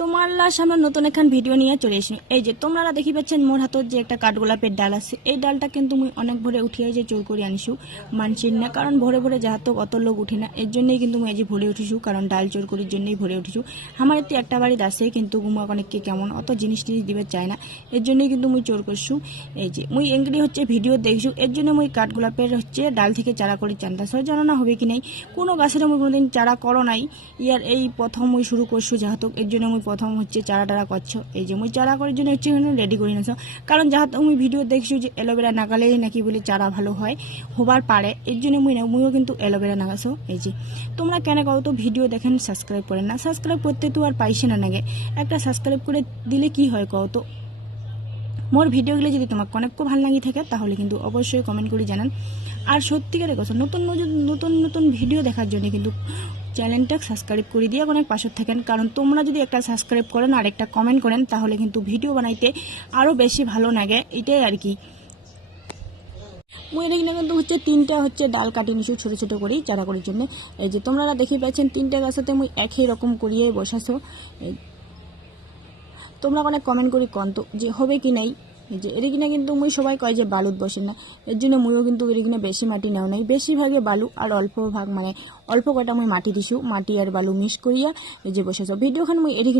তোমার সামনে নতুন এখন ভিডিও নিয়ে চলে এসেছি। এই যে তোমরা দেখি পাচ্ছেন মোর হাতত যে একটা কাঠগোলাপের ডাল আছে, এই ডালটা কিন্তু মুই অনেক ভরে উঠিয়ে যে চোর করে আনিছু মানছিন না, কারণ ভরে ভরে যাহাতো অত লোক উঠে না, এর জন্যই কিন্তু মুই এই যে ভরে উঠিছু, কারণ ডাল চোর করার জন্যই ভরে উঠিছু। আমার এতে একটা বাড়িতে আছে কিন্তু গুমাক অনেককে কেমন অত জিনিস টিনিস দিবে চায় না, এর জন্যই কিন্তু মুই চোর করছু। এই যে মুই এঙ্গলি হচ্ছে ভিডিও দেখছু, এর জন্য মুই কাঠগোলাপের হচ্ছে ডাল থেকে চারা করে চান্দাস হয়, জানো না হবে কি নাই, কোনো গাছের মুই কোনোদিন চারা করো নাই, ইয়ার এই প্রথম মুই শুরু করছু যাহাতো, এর জন্য মুই প্রথম হচ্ছে চারা টারা করছো। এই যে মুই চারা করার জন্য হচ্ছে রেডি করে নিছো, কারণ যাহাতো মুই ভিডিও দেখছো যে অ্যালোভেরা নাগালেই নাকি বলে চারা ভালো হয় হবার পারে, এর জন্য মুইও কিন্তু অ্যালোভেরা নাগাছো। এই যে তোমরা কেন কও তো ভিডিও দেখেন সাবস্ক্রাইব করেন না, সাবস্ক্রাইব করতে তো আর পাইছে না নাগে, একটা সাবস্ক্রাইব করে দিলে কি হয় কও তো। মোর ভিডিওগুলো যদি তোমাকে অনেক ভালো লাগি থাকে তাহলে কিন্তু অবশ্যই কমেন্ট করে জানান। আর সত্যিকারের কথা নতুন নতুন নতুন ভিডিও দেখার জন্য কিন্তু চ্যানেলটা সাবস্ক্রাইব করে দিয়ে অনেক পাশে থাকেন, কারণ তোমরা যদি একটা সাবস্ক্রাইব করেন আর একটা কমেন্ট করেন তাহলে কিন্তু ভিডিও বানাইতে আরও বেশি ভালো লাগে, এটাই আর কি। মুই এখানে কিন্তু হচ্ছে তিনটা হচ্ছে ডাল কাটি নিছু ছোট ছোট করেই চারা করার জন্য। এই যে তোমরা দেখি পাচ্ছেন তিনটা গাছতে মুই একই রকম করিয়ে বসাছো। তোমরা অনেক কমেন্ট করি কন্ত যে হবে কি নাই। এই যে এরিগিনা কিন্তু মুই সবাই কয় যে বালুত বসে না, এর জন্য মুইও কিন্তু এরিগিনা বেশি মাটি নেও নাই, বেশিরভাগে বালু আর অল্প ভাগ মানে অল্প কটা মুই মাটি দিছু, মাটি আর বালু মিক্স করিয়া এই যে বসেছ ভিডিওখান মুই এরিগিনা